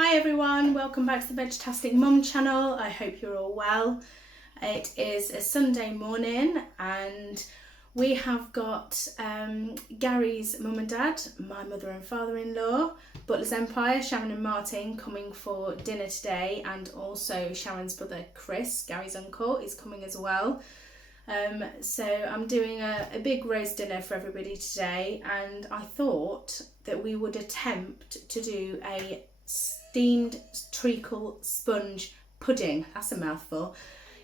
Hi everyone, welcome back to the Vegtastic Mum channel. I hope you're all well. It is a Sunday morning and we have got Gary's mum and dad, my mother and father-in-law, Butler's Empire, Sharon and Martin coming for dinner today, and also Sharon's brother Chris, Gary's uncle, is coming as well. So I'm doing a big roast dinner for everybody today, and I thought that we would attempt to do a steamed treacle sponge pudding, that's a mouthful,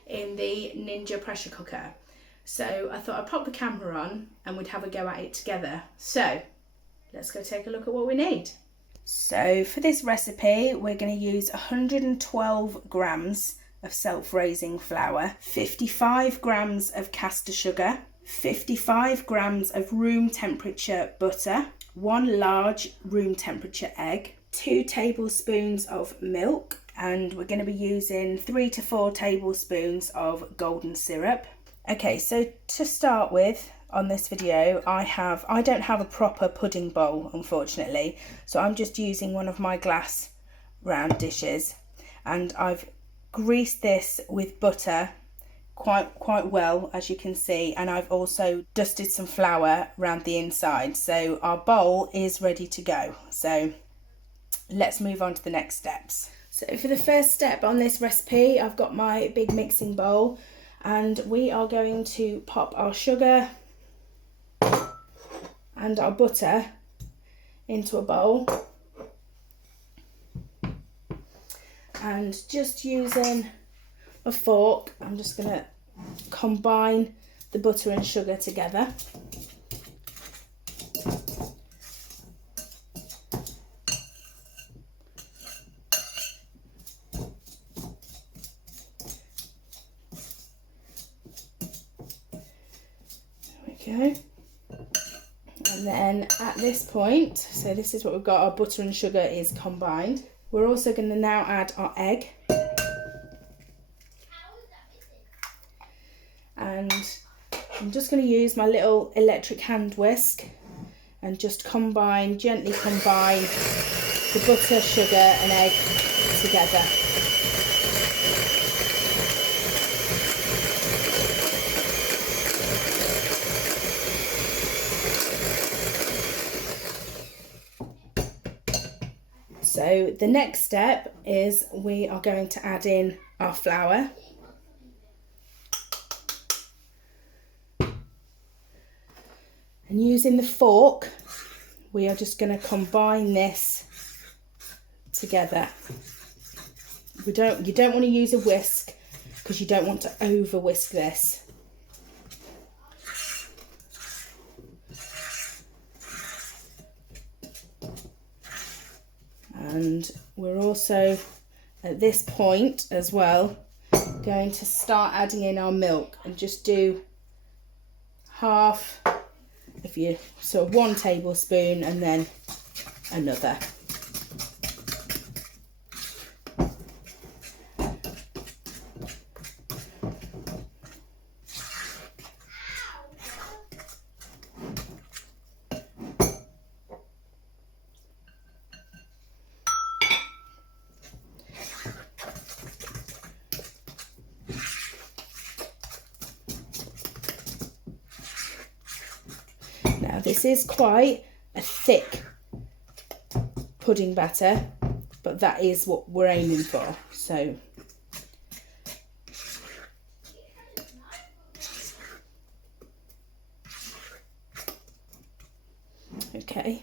in the Ninja pressure cooker. So I thought I'd pop the camera on and we'd have a go at it together. So let's go take a look at what we need. So for this recipe we're going to use 112 grams of self-raising flour, 55 grams of caster sugar, 55 grams of room temperature butter, 1 large room temperature egg, 2 tablespoons of milk, and we're going to be using 3 to 4 tablespoons of golden syrup. Okay, so to start with on this video, I don't have a proper pudding bowl, unfortunately, so I'm just using one of my glass round dishes, and I've greased this with butter quite well, as you can see, and I've also dusted some flour around the inside, so our bowl is ready to go. So let's move on to the next steps. So for the first step on this recipe, I've got my big mixing bowl, and we are going to pop our sugar and our butter into a bowl, and just using a fork I'm just going to combine the butter and sugar together. Go. And then at this point, so this is what we've got, our butter and sugar is combined. We're also going to now add our egg, and I'm just going to use my little electric hand whisk and just gently combine the butter, sugar and egg together. So the next step is we are going to add in our flour. And using the fork, we are just going to combine this together. You don't want to use a whisk because you don't want to over whisk this. And we're also, at this point as well, going to start adding in our milk, and just do half, so 1 tablespoon and then another. Now this is quite a thick pudding batter, but that is what we're aiming for. So okay,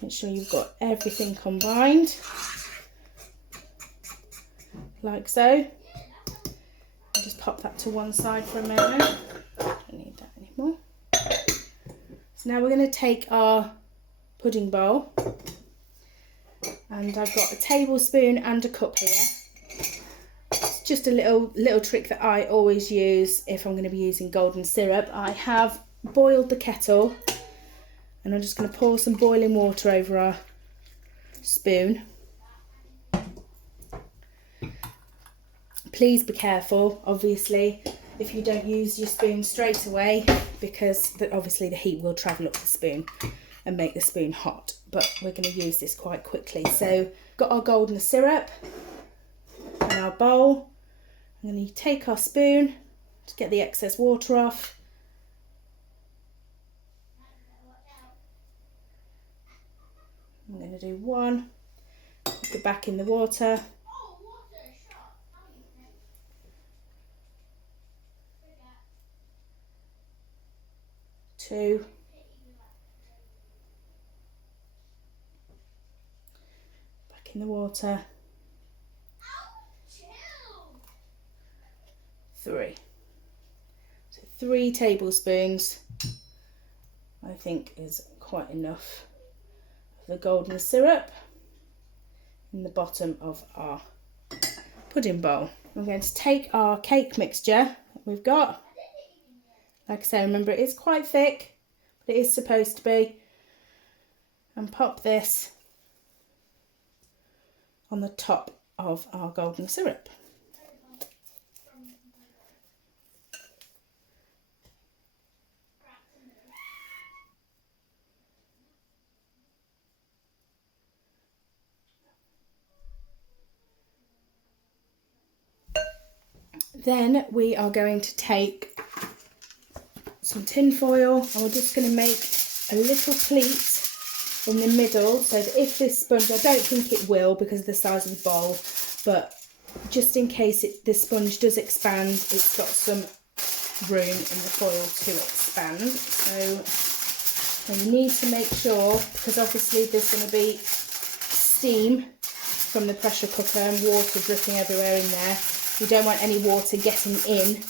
make sure you've got everything combined like so. I'll just pop that to one side for a moment. Don't need that anymore. So now we're going to take our pudding bowl, and I've got a tablespoon and a cup here. It's just a little trick that I always use if I'm going to be using golden syrup. I have boiled the kettle, and I'm just going to pour some boiling water over our spoon. Please be careful, obviously, if you don't use your spoon straight away, because obviously the heat will travel up the spoon and make the spoon hot. but we're going to use this quite quickly. So got our golden syrup in our bowl. I'm going to take our spoon to get the excess water off. I'm going to do one, put it back in the water. 2, back in the water. 3. So 3 tablespoons I think is quite enough of the golden syrup in the bottom of our pudding bowl. We're going to take our cake mixture that we've got. Like I say, remember it is quite thick, but it is supposed to be. And pop this on the top of our golden syrup. Then we are going to take some tin foil and we're just going to make a little pleat in the middle so that if this sponge, I don't think it will because of the size of the bowl, but just in case the sponge does expand, it's got some room in the foil to expand. So you need to make sure, because obviously there's going to be steam from the pressure cooker and water dripping everywhere in there. We don't want any water getting in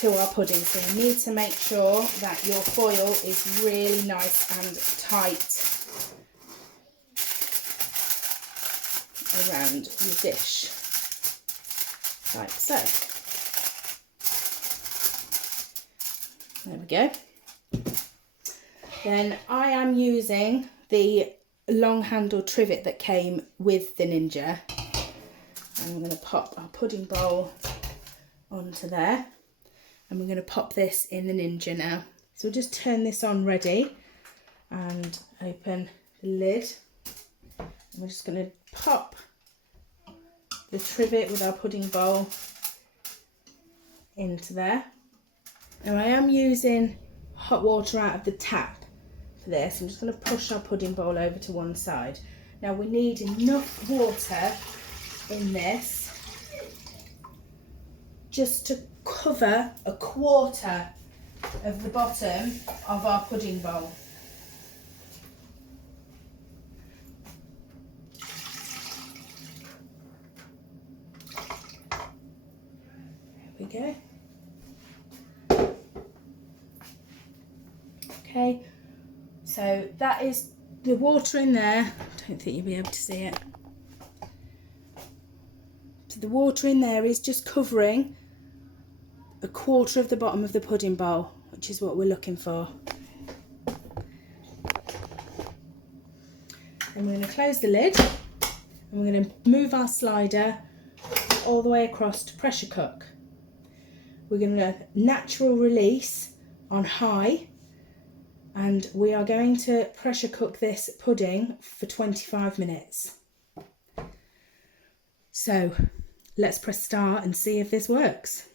to our pudding, so you need to make sure that your foil is really nice and tight around your dish, like so. There we go. Then I am using the long handled trivet that came with the Ninja, and I'm going to pop our pudding bowl onto there. And we're going to pop this in the Ninja now. So we'll just turn this on ready and open the lid. And we're just going to pop the trivet with our pudding bowl into there. Now I am using hot water out of the tap for this. I'm just going to push our pudding bowl over to one side. Now we need enough water in this just to cover a quarter of the bottom of our pudding bowl. There we go. Okay, so that is the water in there. I don't think you'll be able to see it. So the water in there is just covering a quarter of the bottom of the pudding bowl, which is what we're looking for. And we're going to close the lid and we're going to move our slider all the way across to pressure cook. We're going to natural release on high, and we are going to pressure cook this pudding for 25 minutes. So let's press start and see if this works.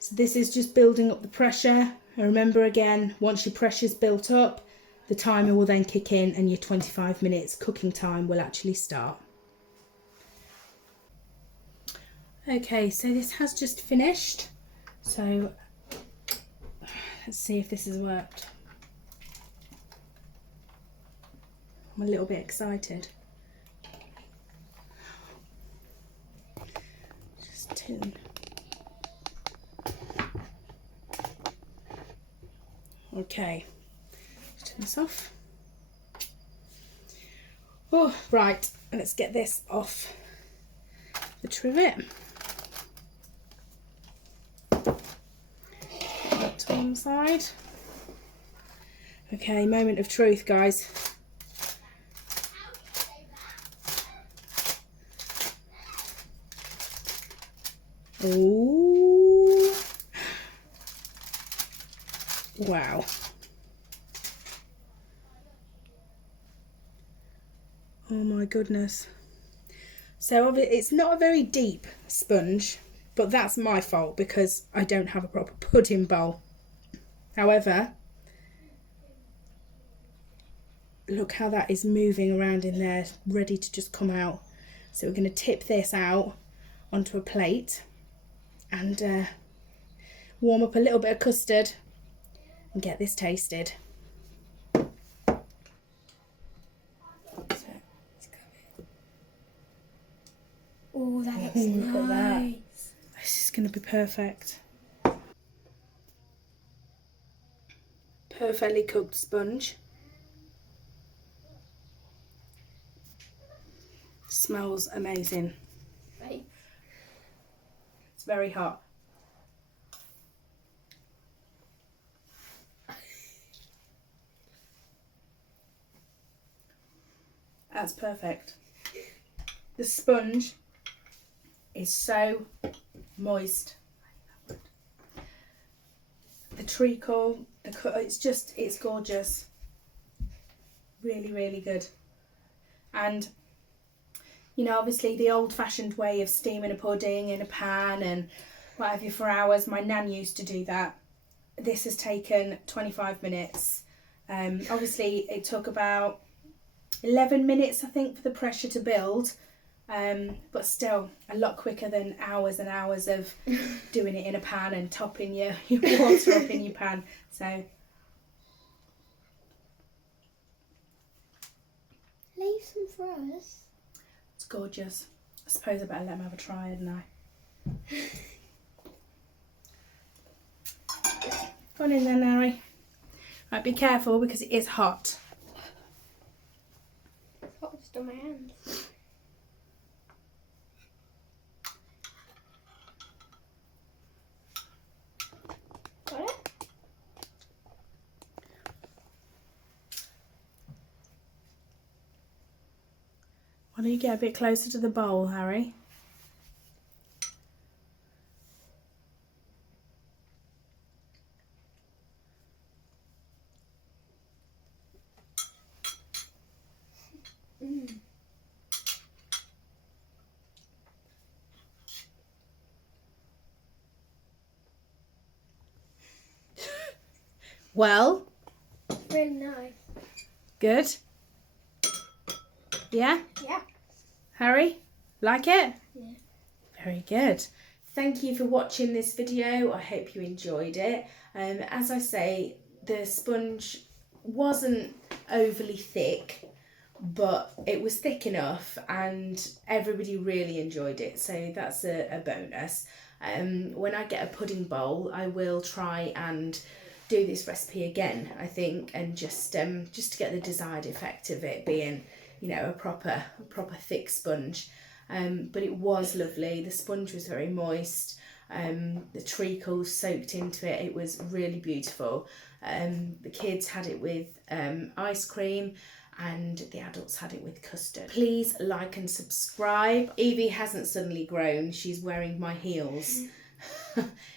So this is just building up the pressure, and remember again, once your pressure's built up, the timer will then kick in and your 25 minutes cooking time will actually start. Okay, so this has just finished, so let's see if this has worked. I'm a little bit excited. Just turn. Okay, let's turn this off. Oh, right, let's get this off the trivet. Put to one side. Okay, moment of truth, guys. Ooh. Wow. Oh my goodness. So it's not a very deep sponge, but that's my fault because I don't have a proper pudding bowl. However, look how that is moving around in there, ready to just come out. So we're going to tip this out onto a plate and warm up a little bit of custard and get this tasted. Oh, that looks Look at that. nice. This is going to be perfect. Perfectly cooked sponge. Smells amazing. Right. It's very hot. That's perfect. The sponge is so moist. The treacle, it's gorgeous. Really, really good. And you know, obviously the old-fashioned way of steaming a pudding in a pan and what have you for hours, my nan used to do that. This has taken 25 minutes. Obviously it took about 11 minutes, I think, for the pressure to build. But still a lot quicker than hours and hours of doing it in a pan and topping your water up in your pan. So Leave some for us. it's gorgeous. I suppose I better let him have a try, hadn't I? Go on in there, Harry. Right, be careful because it is hot. It's hot just on my hands. Got it? Why don't you get a bit closer to the bowl, Harry? Mm. Well, Really nice. good. Yeah? Yeah. Harry, like it? Yeah. Very good. Thank you for watching this video. I hope you enjoyed it. As I say, the sponge wasn't overly thick, but it was thick enough and everybody really enjoyed it. So that's a bonus. When I get a pudding bowl, I will try and do this recipe again, I think, and just to get the desired effect of it being, you know, a proper thick sponge. But it was lovely. The sponge was very moist. The treacle soaked into it. It was really beautiful. The kids had it with ice cream and the adults had it with custard. Please like and subscribe. Evie hasn't suddenly grown. She's wearing my heels.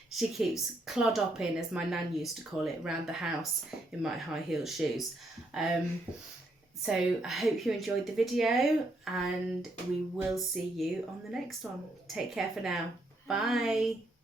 She keeps clodhopping, as my nan used to call it, around the house in my high heel shoes. So I hope you enjoyed the video and we will see you on the next one. Take care for now. Bye.